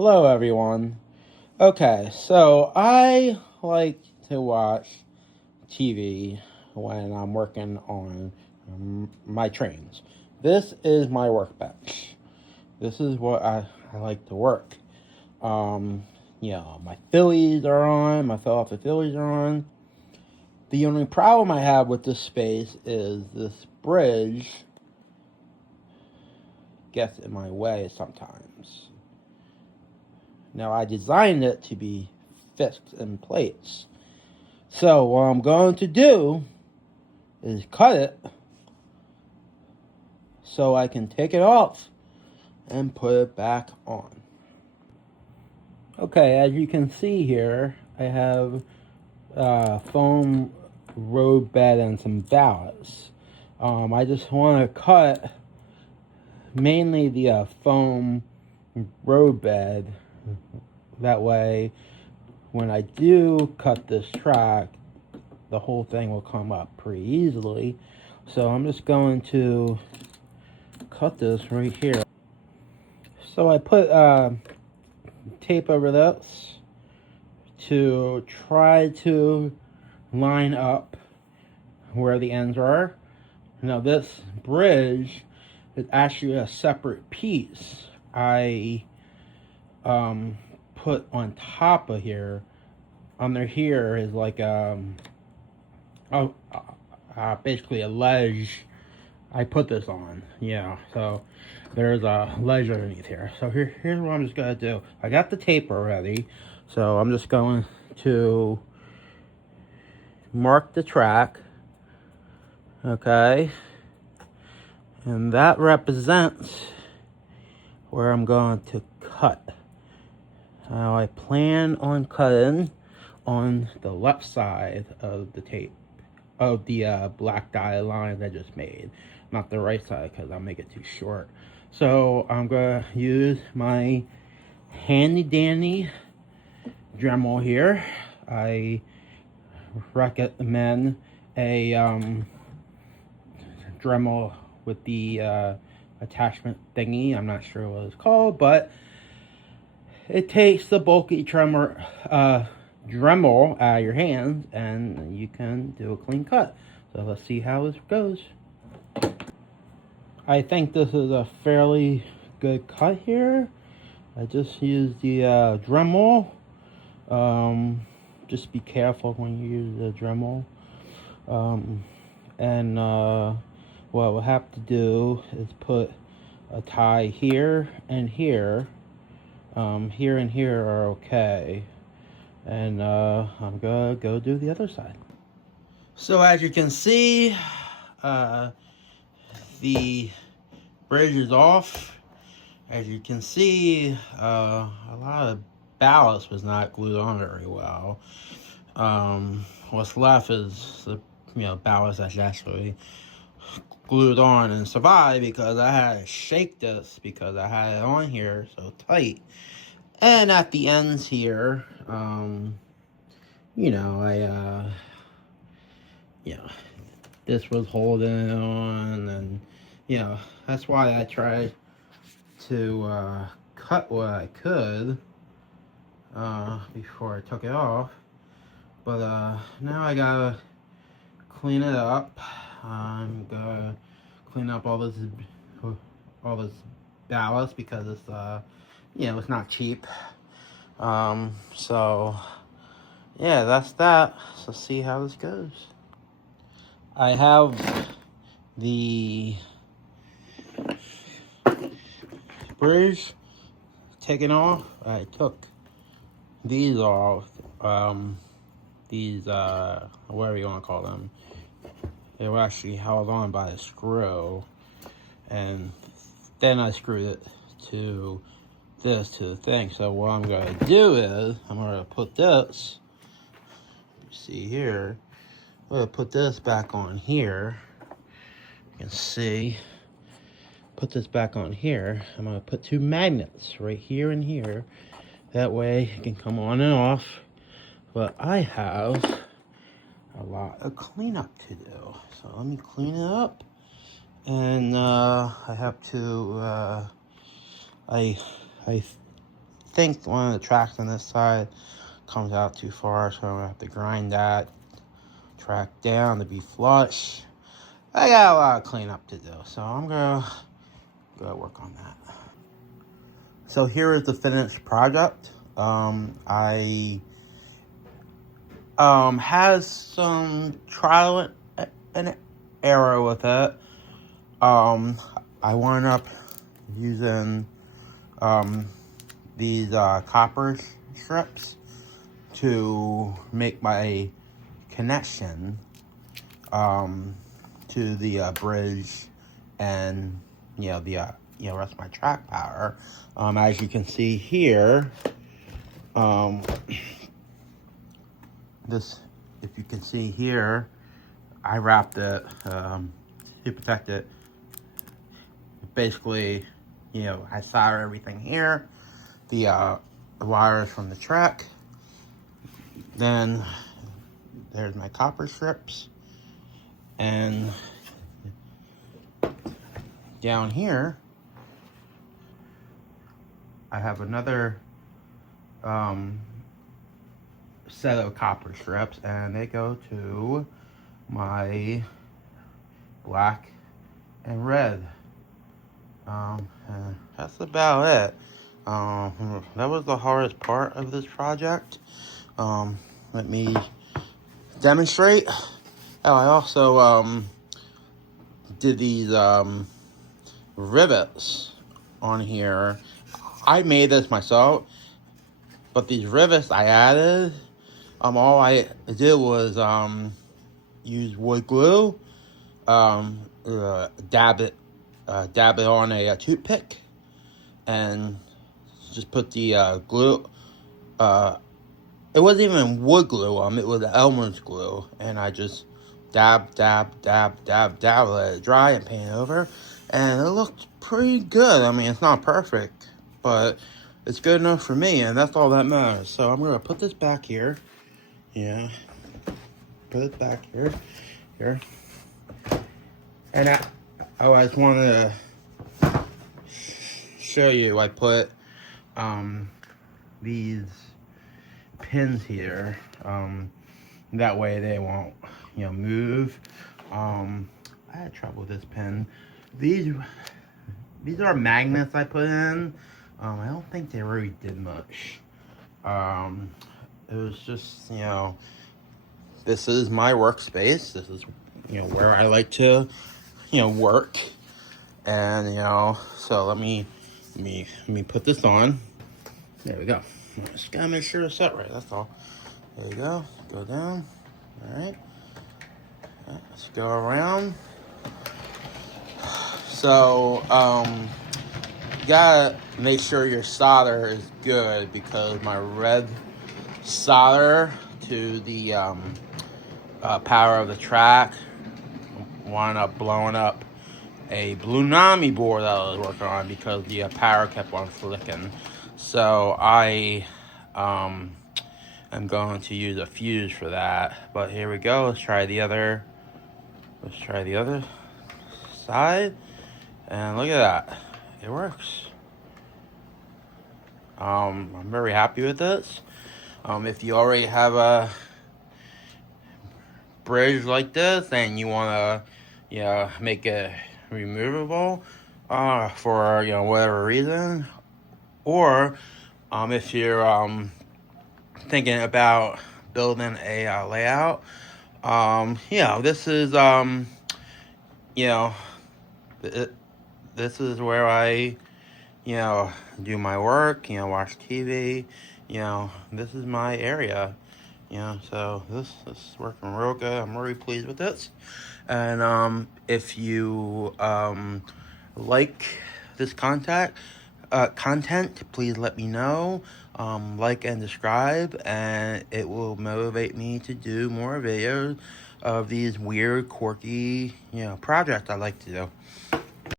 Hello, everyone. Okay, so I like to watch TV when I'm working on my trains. This is my workbench. This is what I like to work. Um, my Phillies are on, my Philadelphia Phillies are on. The only problem I have with this space is this bridge gets in my way sometimes. Now, I designed it to be fixed in place. So, what I'm going to do is cut it so I can take it off and put it back on. Okay, as you can see here, I have foam road bed and some ballots. I just want to cut mainly the foam road bed. That way, when I do cut this track, the whole thing will come up pretty easily. So I'm just going to cut this right here. So I put tape over this to try to line up where the ends are. Now this bridge is actually a separate piece I put on top of here. Under here is like basically a ledge I put this on. So there's a ledge underneath here. So here's what I'm just gonna do. I got the tape already, so I'm just going to mark the track. Okay, and that represents where I'm going to cut. Now I plan on cutting on the left side of the tape, of the black dotted line I just made, not the right side because I'll make it too short. So I'm gonna use my handy dandy Dremel here. I recommend a Dremel with the attachment thingy. I'm not sure what it's called, but it takes the bulky Dremel out of your hands and you can do a clean cut. So let's see how this goes. I think this is a fairly good cut here. I just used the Dremel. Just be careful when you use the Dremel. What we'll have to do is put a tie here and here. Here and here are okay. And I'm gonna go do the other side. So as you can see, the bridge is off. As you can see, a lot of ballast was not glued on very well. What's left is the ballast that's actually glued on and survived because I had to shake this because I had it on here so tight. And at the ends here, this was holding on, and that's why I tried to cut what I could before I took it off. But now I gotta clean it up. I'm gonna clean up all this ballast because it's it's not cheap. So yeah, that's that. So see how this goes. I have the bridge taken off. I took these off. These whatever you want to call them. They were actually held on by a screw, and then I screwed it to the thing. So what I'm going to do is I'm going to put this. See here. I'm going to put this back on here. You can see. Put this back on here. I'm going to put two magnets right here and here. That way it can come on and off. But I have a lot of cleanup to do. So let me clean it up. And I have to, I think one of the tracks on this side comes out too far, so I'm gonna have to grind that track down to be flush. I got a lot of cleanup to do, so I'm gonna go work on that. So here is the finished project. I has some trial and error with it. I wound up using these copper strips to make my connection to the bridge and the rest of my track power. As you can see here, this, if you can see here, I wrapped it to protect it. Basically, I solder everything here, the wires from the track. Then there's my copper strips, and down here I have another set of copper strips, and they go to my black and red. And that's about it. That was the hardest part of this project. Let me demonstrate. Oh, I also did these rivets on here. I made this myself, but these rivets I added, all I did was use wood glue, dab it on a toothpick, and just put the glue. It wasn't even wood glue. It was Elmer's glue, and I just dab, let it dry and paint it over, and it looked pretty good. I mean, it's not perfect, but it's good enough for me, and that's all that matters. So I'm gonna put this back here. Yeah, put it back here, and I just wanted to show you. I put these pins here, that way they won't move. I had trouble with this pin. These are magnets I put in. I don't think they really did much. It was just, this is my workspace. This is where I like to work, and so let me put this on. There we go. Just gotta make sure it's set right, that's all. There you go. Go down. Alright. Let's go around. So, you gotta make sure your solder is good, because my red solder to the power of the track wound up blowing up a Blunami board that I was working on, because the power kept on flicking. So I am going to use a fuse for that. But here we go. Let's try the other side, and look at that. It works. I'm very happy with this. If you already have a bridge like this and you want to make it removable for whatever reason, or if you're thinking about building a layout, this is this is where I do my work, watch TV. This is my area. So this is working real good. I'm really pleased with this. And if you like this content, please let me know. Like and subscribe, and it will motivate me to do more videos of these weird, quirky, projects I like to do.